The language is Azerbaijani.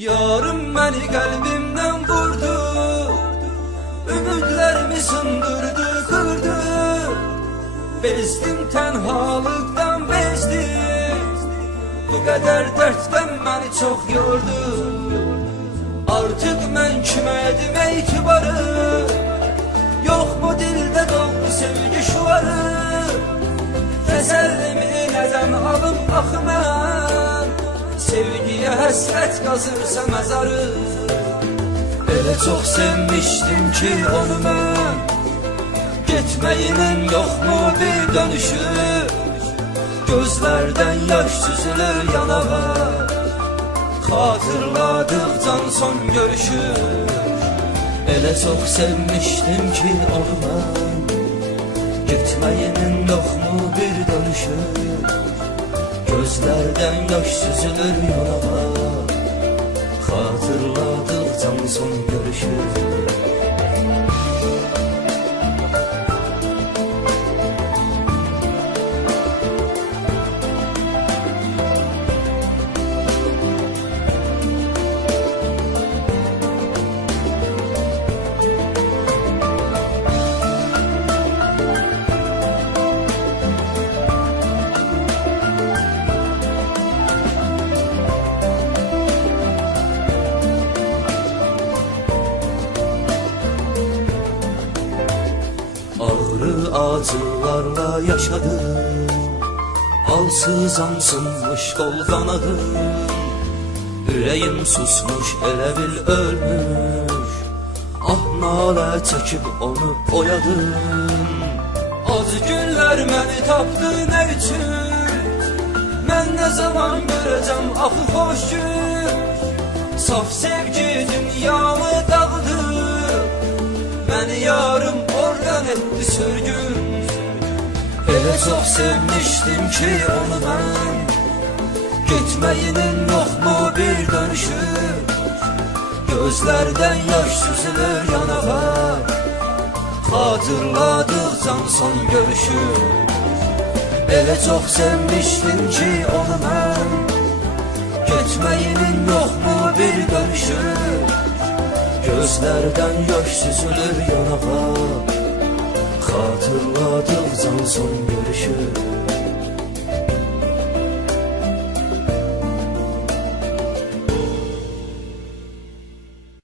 Yarım beni kalbimden vurdu, ümitlerimi sındırdı, kırdı. Bezdim tenhalıktan bezdim, bu kadar dertten beni çok yordu. Artık ben kime edim etibarı, yok mu dilde dolu sevgi şuarı. Tezellimi neden alım akmen, sevgiye həsrət qazırsa məzarı. Elə çox sevmişdim ki onu mən, getməyinin yoxmu bir dönüşü. Gözlərdən yaş süzülür yanağa, xatırladıqcan son görüşü. Elə çox sevmişdim ki onu mən, getməyinin yoxmu bir dönüşü. Gözlerden yaş süzülür yanağa, hatırladıkça son görüşü. Ağrı acılarla yaşadım, halsız ansınmış kol kanadım. Ürəyim susmuş, elə bil ölmüş, ah nalə çəkib onu oyadım. Az günlər məni tapdı nə üçün, mən nə zaman görəcəm axı xoş gün. Saf sevgi dünyamı dağıdı, beni yarım oradan etti sürgün. Elə çox sevmişdim ki onu mən, getməyinin yoxmu bir dönüşü. Gözlərdən yaş süzülür yanağa, hatırladıqcan son görüşü. Elə çox sevmişdim ki onu mən, getməyinin yoxmu bir dönüşü. Gözlerden yaş süzülür yanağa, hatırladıqcan son görüşü.